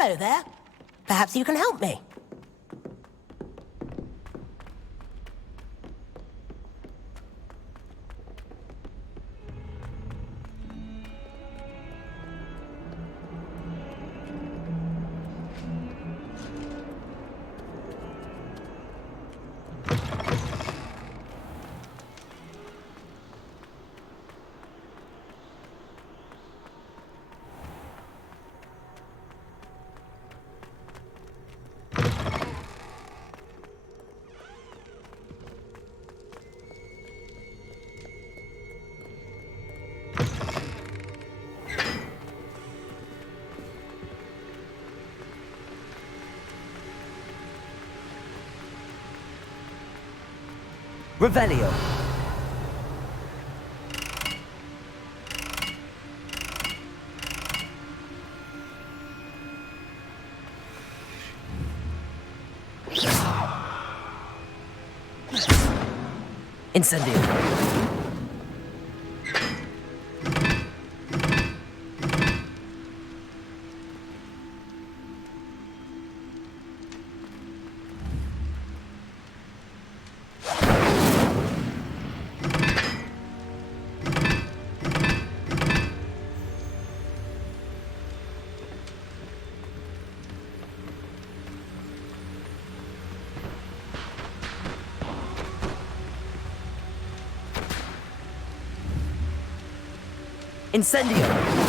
Hello there. Perhaps you can help me. Revelio. Incendio. Incendio!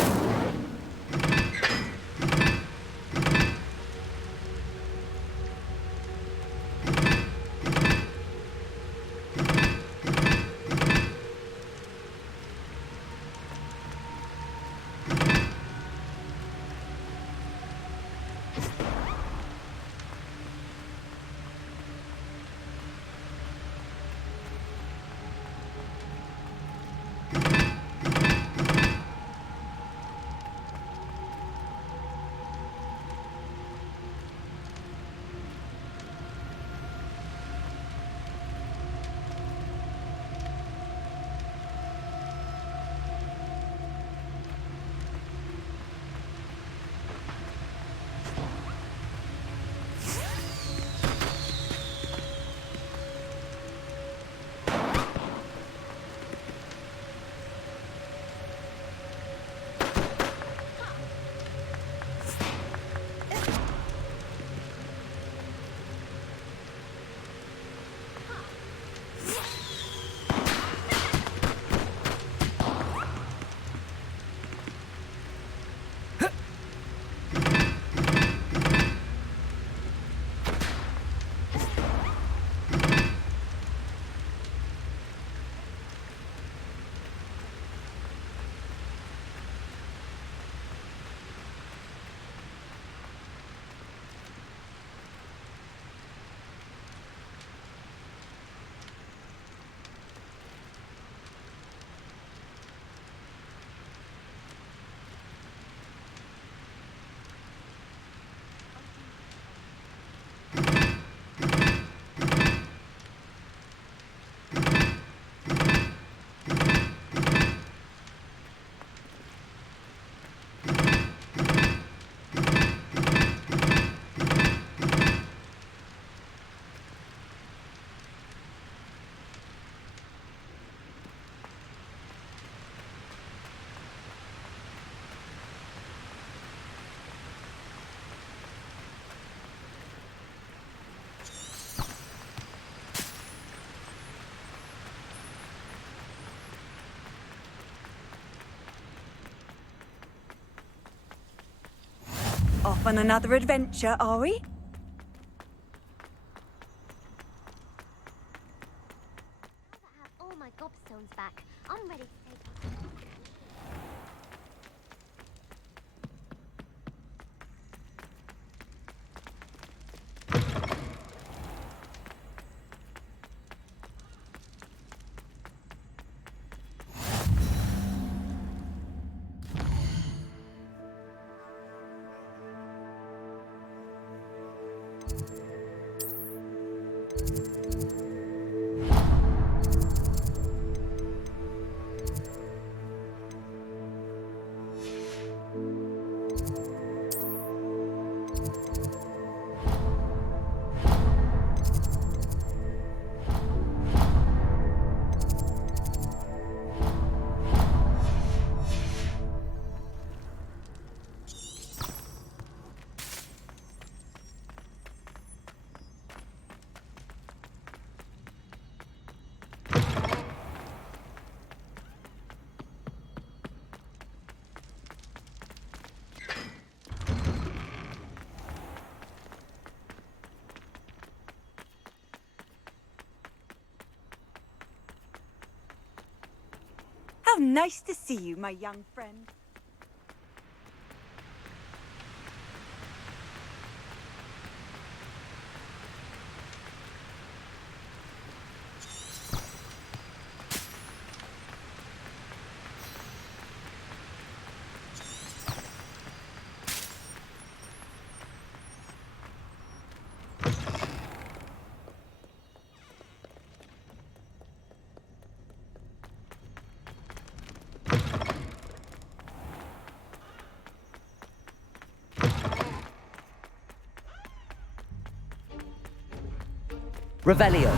Off on another adventure, are we? Now that I have all my gobstones back, I'm ready to take nice to see you, my young friend. Revelio.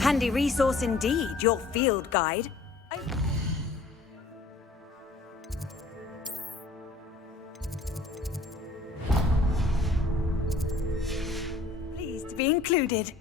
Handy resource indeed, your field guide. Pleased to be included.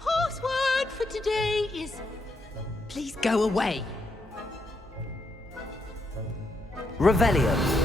Password for today is... Please go away. Revelio.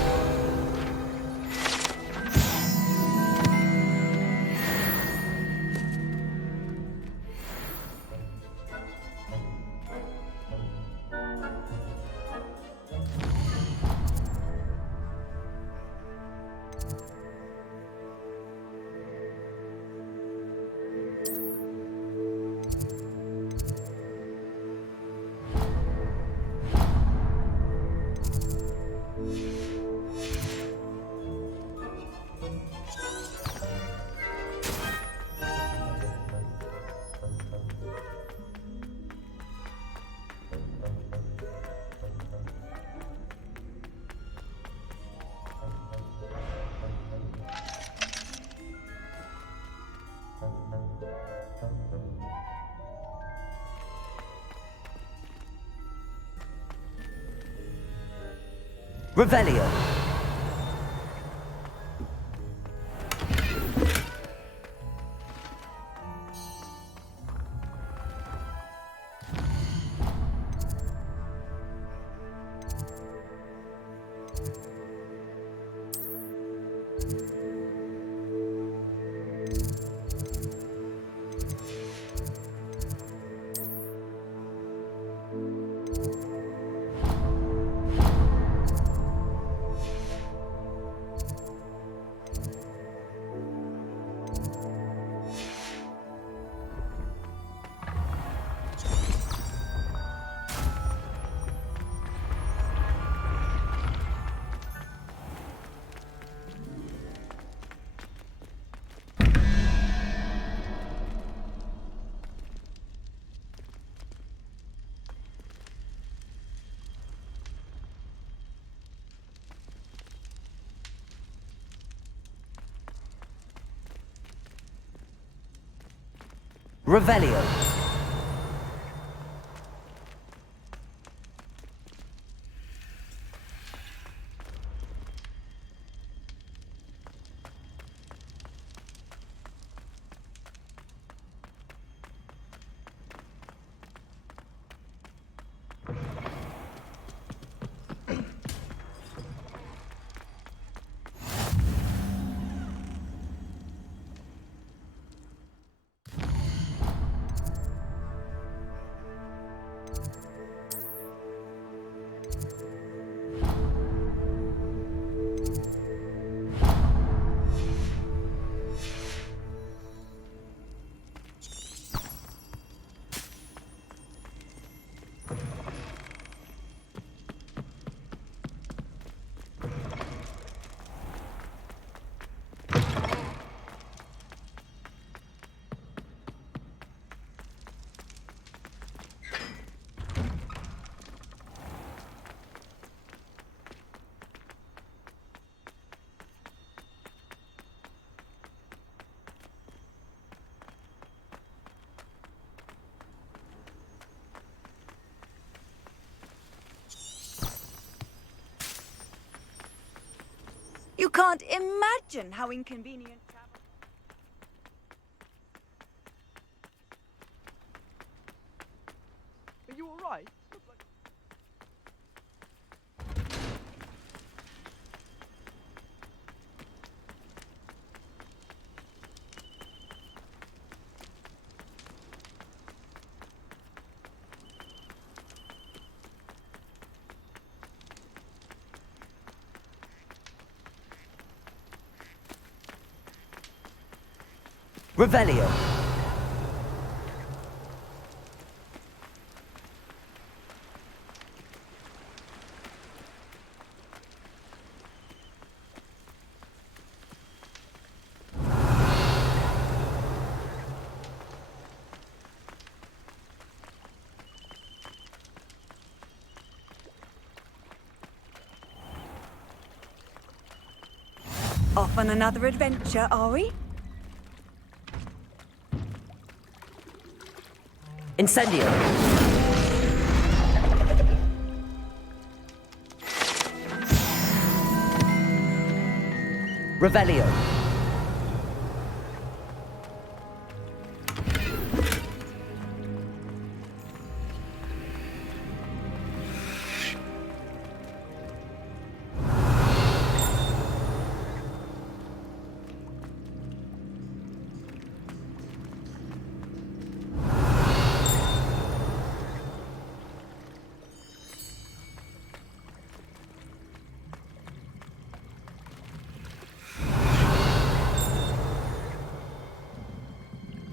Revelio. Revelio. You can't imagine how inconvenient travel. Are you alright? Revelio. Off on another adventure, are we? Incendio. Revelio.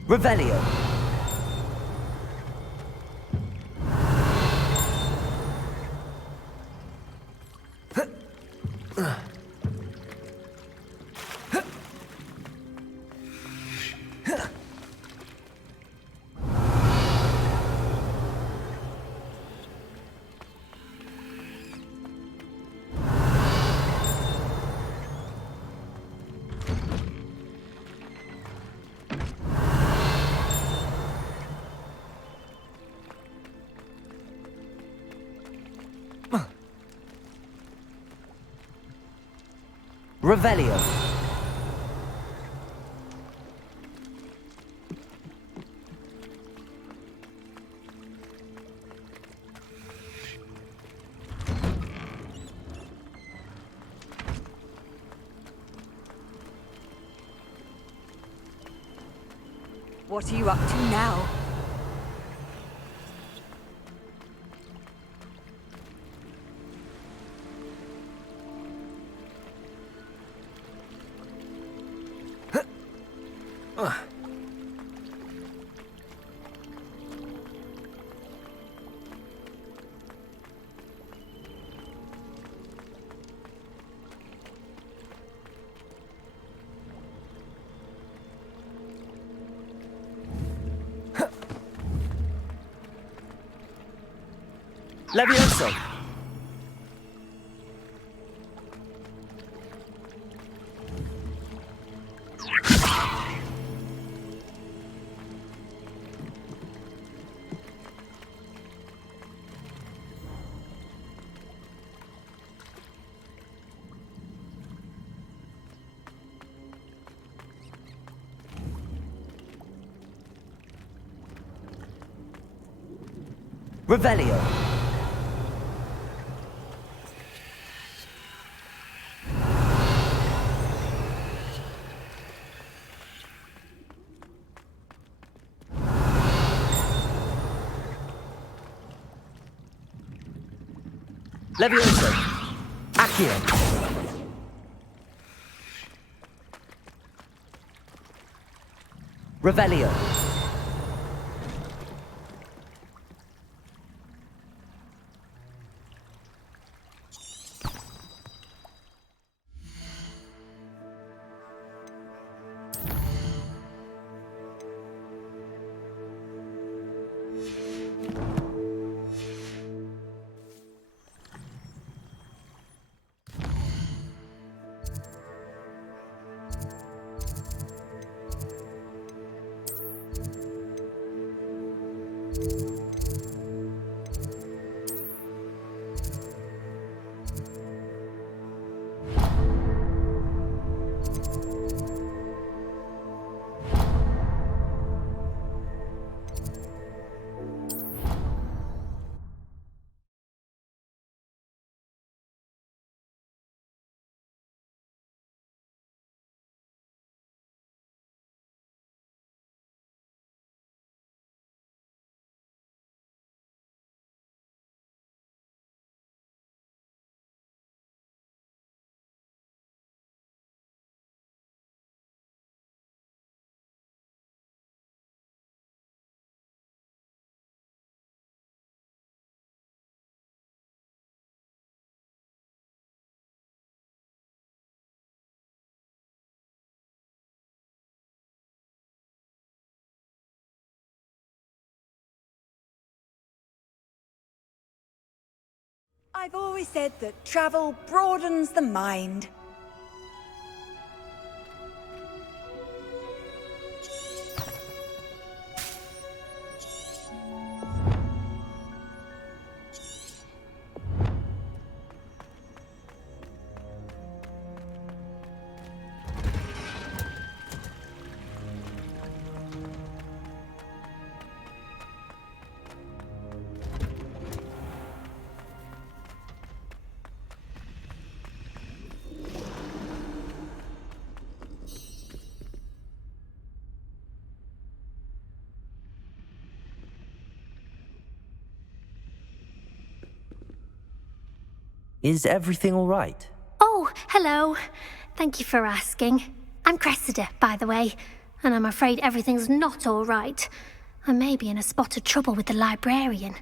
Revelio. Revelio. What are you up to now? Levioso. Revelio. Levioso. Accio. Revelio. I've always said that travel broadens the mind. Is everything all right? Oh, hello. Thank you for asking. I'm Cressida, by the way, and I'm afraid everything's not all right. I may be in a spot of trouble with the librarian.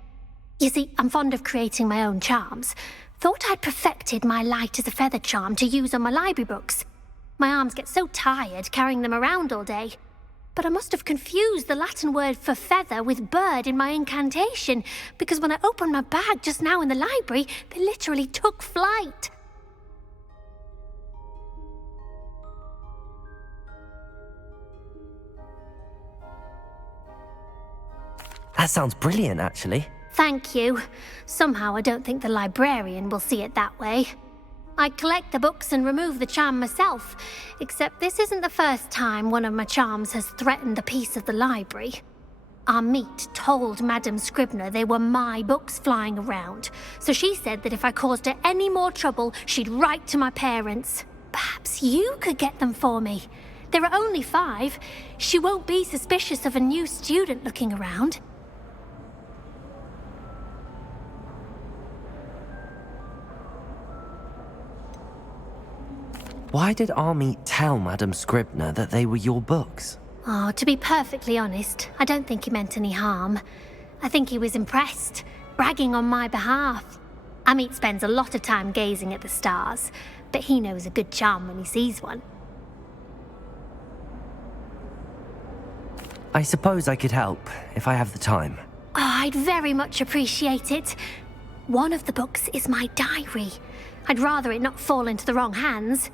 You see, I'm fond of creating my own charms. Thought I'd perfected my light as a feather charm to use on my library books. My arms get so tired carrying them around all day. But I must have confused the Latin word for feather with bird in my incantation, because when I opened my bag just now in the library, they literally took flight. That sounds brilliant, actually. Thank you. Somehow I don't think the librarian will see it that way. I collect the books and remove the charm myself, except this isn't the first time one of my charms has threatened the peace of the library. Our meet told Madame Scribner they were my books flying around, so she said that if I caused her any more trouble, she'd write to my parents. Perhaps you could get them for me. There are only 5. She won't be suspicious of a new student looking around. Why did Army tell Madame Scribner that they were your books? Oh, to be perfectly honest, I don't think he meant any harm. I think he was impressed, bragging on my behalf. Amit spends a lot of time gazing at the stars, but he knows a good charm when he sees one. I suppose I could help, if I have the time. Oh, I'd very much appreciate it. One of the books is my diary. I'd rather it not fall into the wrong hands.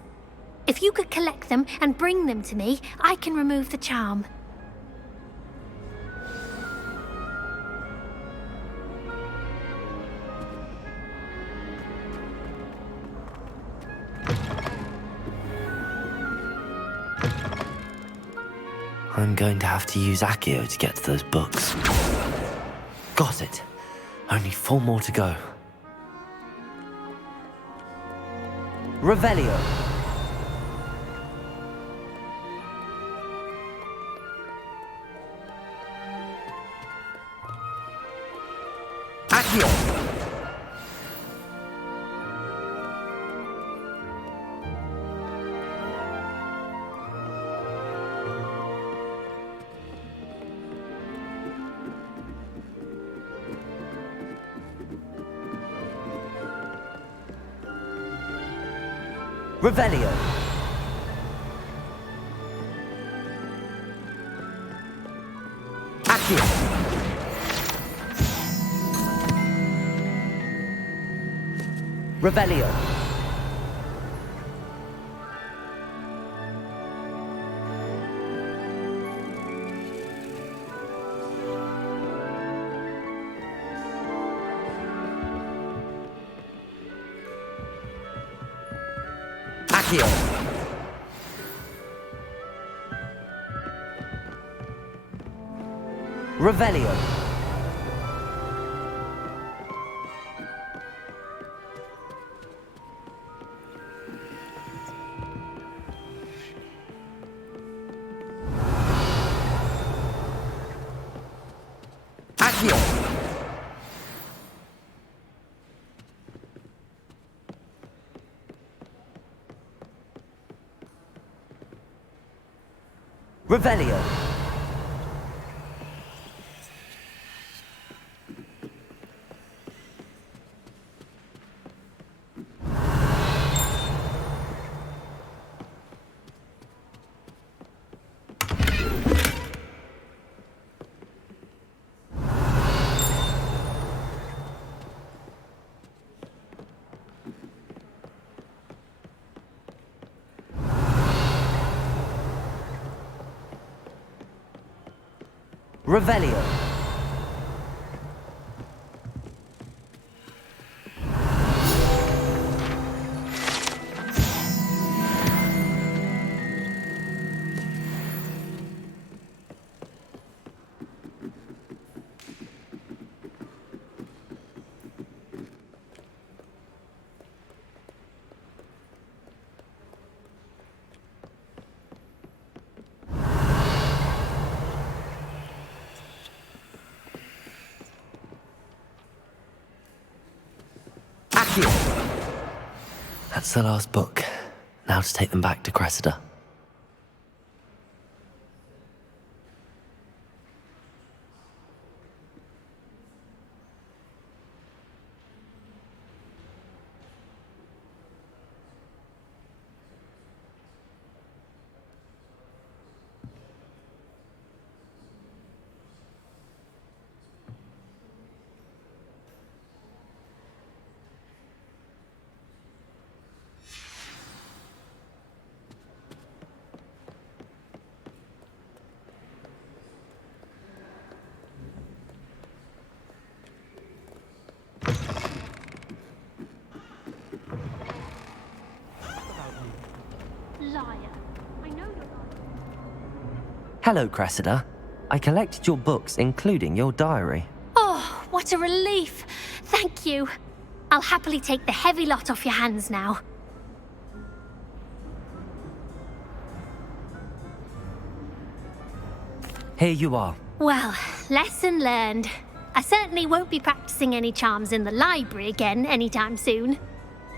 If you could collect them and bring them to me, I can remove the charm. I'm going to have to use Accio to get to those books. Got it. Only 4 more to go. Revelio. Accio. Revelio. Accio. Revelio. Accio. Revelio. Accio. Revelio. Revelio. That's the last book. Now to take them back to Cressida. Liar. I know you're lying. Hello, Cressida. I collected your books, including your diary. Oh, what a relief. Thank you. I'll happily take the heavy lot off your hands now. Here you are. Well, lesson learned. I certainly won't be practicing any charms in the library again anytime soon.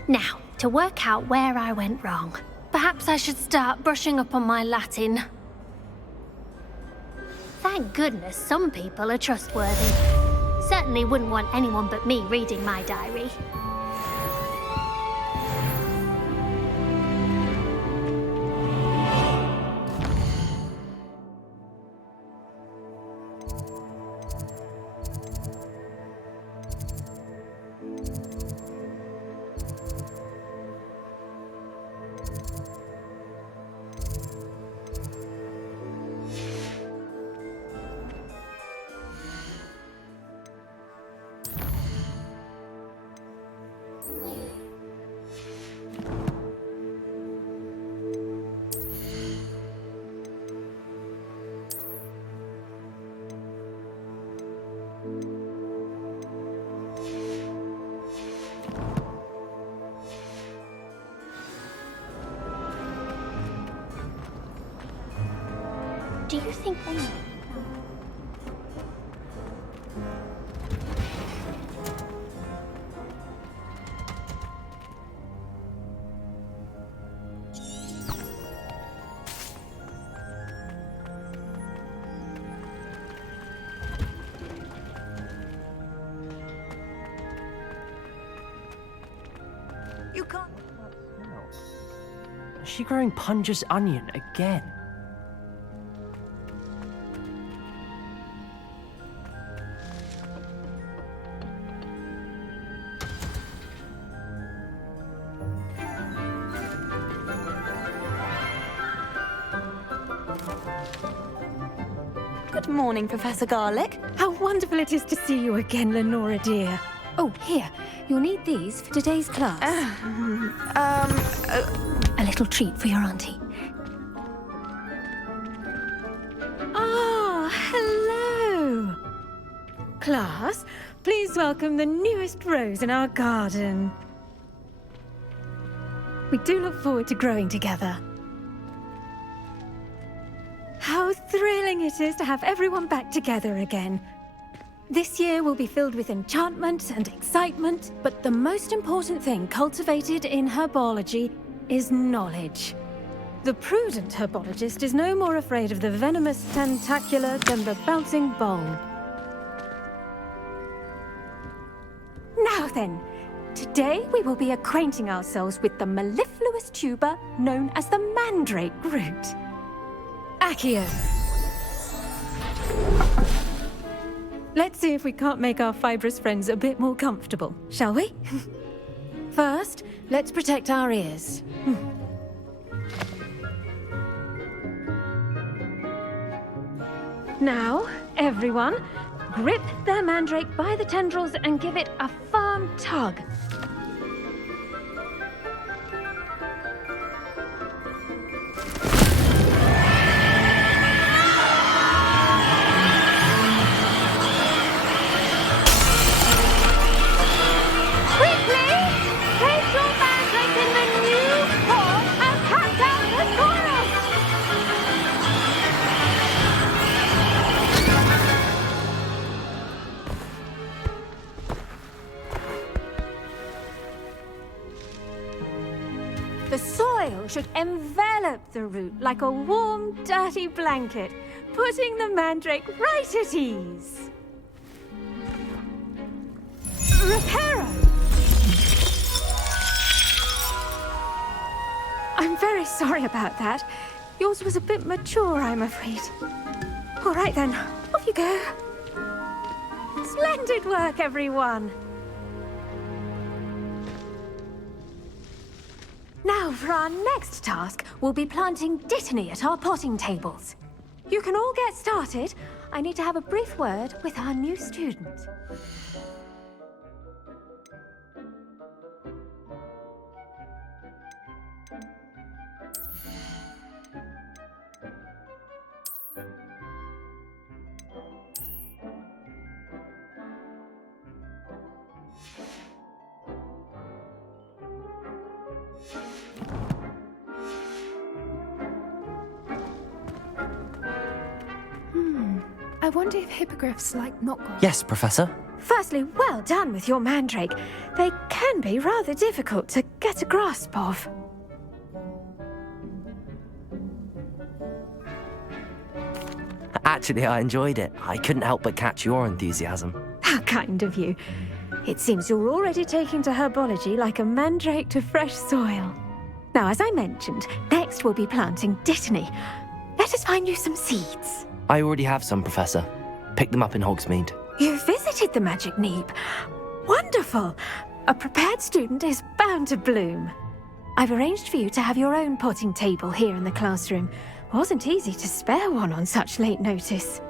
Now, to work out where I went wrong. Perhaps I should start brushing up on my Latin. Thank goodness some people are trustworthy. Certainly wouldn't want anyone but me reading my diary. think they know? You can't. Is she growing Punja's onion again? Good morning, Professor Garlic. How wonderful it is to see you again, Lenora dear. Oh, here. You'll need these for today's class. A little treat for your auntie. Ah, hello. Class, please welcome the newest rose in our garden. We do look forward to growing together. How thrilling it is to have everyone back together again. This year will be filled with enchantment and excitement, but the most important thing cultivated in herbology is knowledge. The prudent herbologist is no more afraid of the venomous tentacula than the bouncing bulb. Now then, today we will be acquainting ourselves with the mellifluous tuber known as the mandrake root. Accio. Let's see if we can't make our fibrous friends a bit more comfortable, shall we? First, let's protect our ears. Now, everyone, grip their mandrake by the tendrils and give it a firm tug. The soil should envelop the root like a warm, dirty blanket, putting the mandrake right at ease. Reparo! I'm very sorry about that. Yours was a bit mature, I'm afraid. All right then, off you go. Splendid work, everyone. Now, for our next task, we'll be planting Dittany at our potting tables. You can all get started. I need to have a brief word with our new student. I wonder if hippogriffs like knotgrass. Yes, Professor. Firstly, well done with your mandrake. They can be rather difficult to get a grasp of. Actually, I enjoyed it. I couldn't help but catch your enthusiasm. How kind of you. It seems you're already taking to herbology like a mandrake to fresh soil. Now, as I mentioned, next we'll be planting Dittany. Let us find you some seeds. I already have some, Professor. Pick them up in Hogsmeade. You visited the Magic Neep. Wonderful! A prepared student is bound to bloom. I've arranged for you to have your own potting table here in the classroom. Wasn't easy to spare one on such late notice.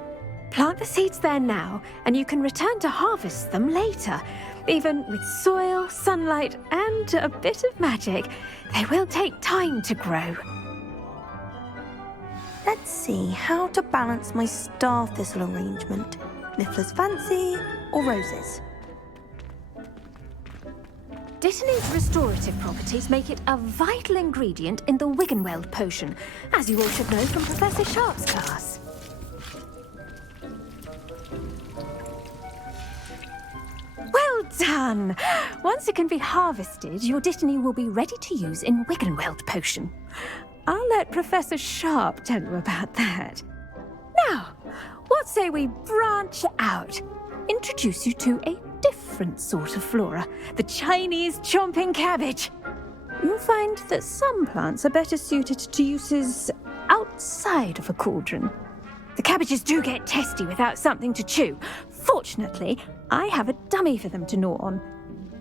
Plant the seeds there now, and you can return to harvest them later. Even with soil, sunlight, and a bit of magic, they will take time to grow. Let's see how to balance my star thistle arrangement. Niffler's fancy or roses? Dittany's restorative properties make it a vital ingredient in the Wiggenweld potion, as you all should know from Professor Sharp's class. done! Once it can be harvested, your Dittany will be ready to use in Wiggenweld potion. I'll let Professor Sharp tell you about that. Now, what say we branch out? Introduce you to a different sort of flora, the Chinese chomping cabbage. You'll find that some plants are better suited to uses outside of a cauldron. The cabbages do get testy without something to chew. Fortunately, I have a dummy for them to gnaw on.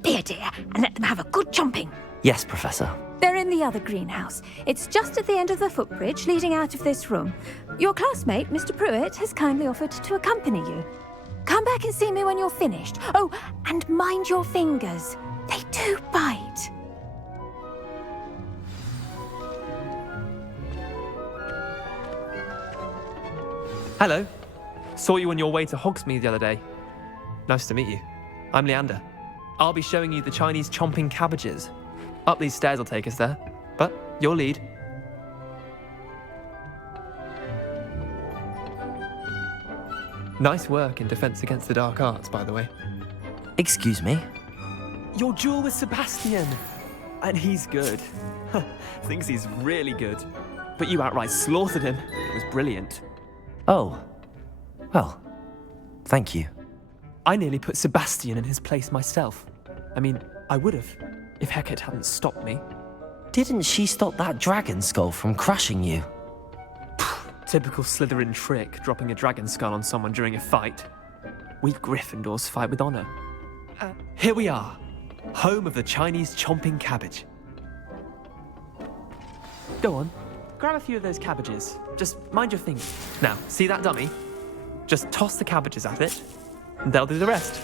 Be a dear and let them have a good chomping. Yes, Professor. They're in the other greenhouse. It's just at the end of the footbridge leading out of this room. Your classmate, Mr. Pruitt, has kindly offered to accompany you. Come back and see me when you're finished. Oh, and mind your fingers. They do bite. Hello. Saw you on your way to Hogsmeade the other day. Nice to meet you. I'm Leander. I'll be showing you the Chinese chomping cabbages. Up these stairs will take us there, but your lead. Nice work in Defense Against the Dark Arts, by the way. Excuse me? Your duel with Sebastian! And he's good. Thinks he's really good. But you outright slaughtered him. It was brilliant. Oh. Well, thank you. I nearly put Sebastian in his place myself. I mean, I would have, if Hecate hadn't stopped me. Didn't she stop that dragon skull from crushing you? Typical Slytherin trick, dropping a dragon skull on someone during a fight. We Gryffindors fight with honor. Here we are, home of the Chinese chomping cabbage. Go on, grab a few of those cabbages. Just mind your fingers. Now, see that dummy? Just toss the cabbages at it, and they'll do the rest.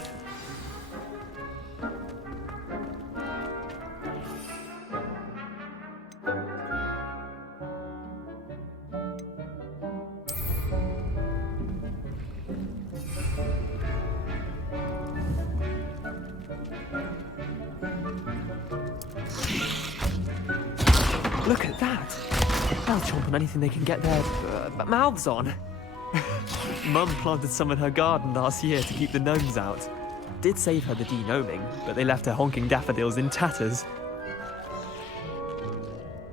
Look at that! They'll chomp on anything they can get their mouths on. Mum planted some in her garden last year to keep the gnomes out. Did save her the de-gnoming, but they left her honking daffodils in tatters.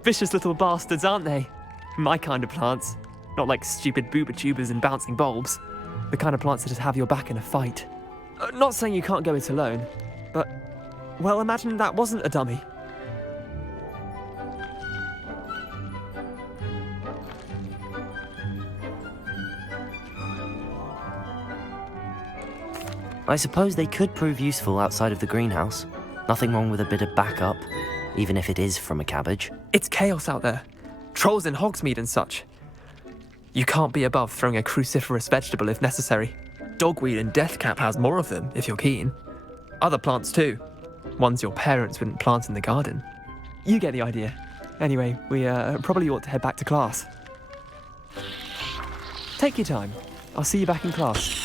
Vicious little bastards, aren't they? My kind of plants. Not like stupid booba tubers and bouncing bulbs. The kind of plants that just have your back in a fight. Not saying you can't go it alone, but, well, imagine that wasn't a dummy. I suppose they could prove useful outside of the greenhouse. Nothing wrong with a bit of backup, even if it is from a cabbage. It's chaos out there. Trolls in Hogsmeade and such. You can't be above throwing a cruciferous vegetable if necessary. Dogweed and deathcap has more of them, if you're keen. Other plants too. Ones your parents wouldn't plant in the garden. You get the idea. Anyway, we probably ought to head back to class. Take your time. I'll see you back in class.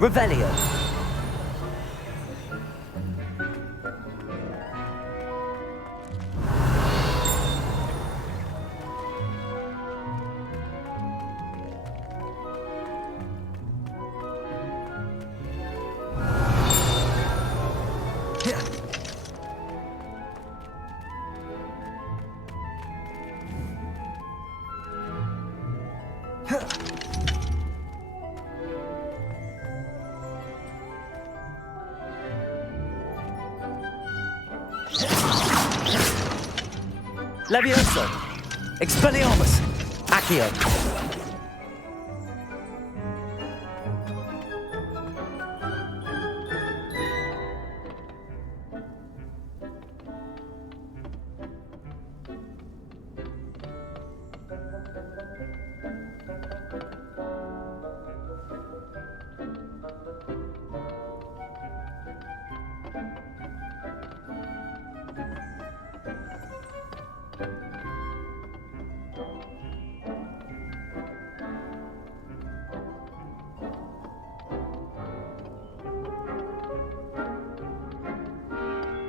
Revelio! Levioso! Expelliarmus! Accio!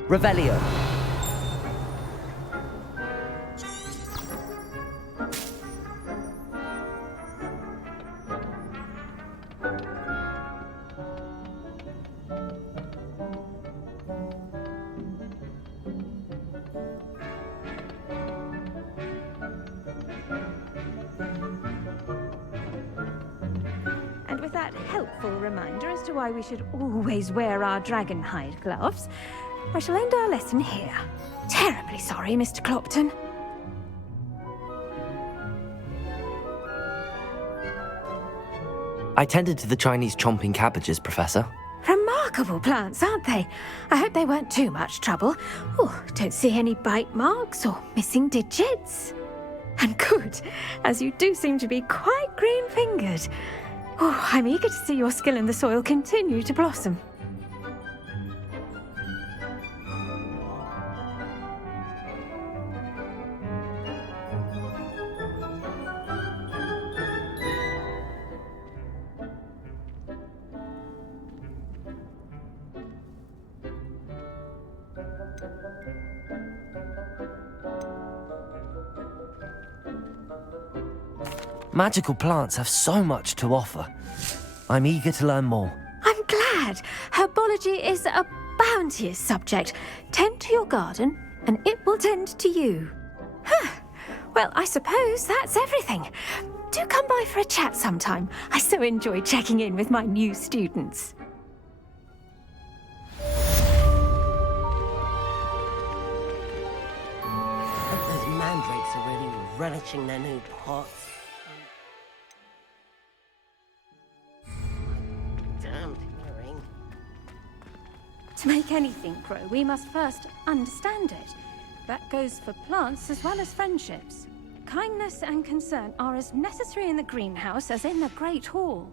Revelio. And with that helpful reminder as to why we should always wear our dragon hide gloves, I shall end our lesson here. Terribly sorry, Mr. Clopton. I tended to the Chinese chomping cabbages, Professor. Remarkable plants, aren't they? I hope they weren't too much trouble. Oh, don't see any bite marks or missing digits. And good, as you do seem to be quite green-fingered. Oh, I'm eager to see your skill in the soil continue to blossom. Magical plants have so much to offer. I'm eager to learn more. I'm glad. Herbology is a bounteous subject. Tend to your garden, and it will tend to you. Huh. Well, I suppose that's everything. Do come by for a chat sometime. I so enjoy checking in with my new students. Those mandrakes are really relishing their new pots. Damned hearing. To make anything grow, we must first understand it. That goes for plants as well as friendships. Kindness and concern are as necessary in the greenhouse as in the Great Hall.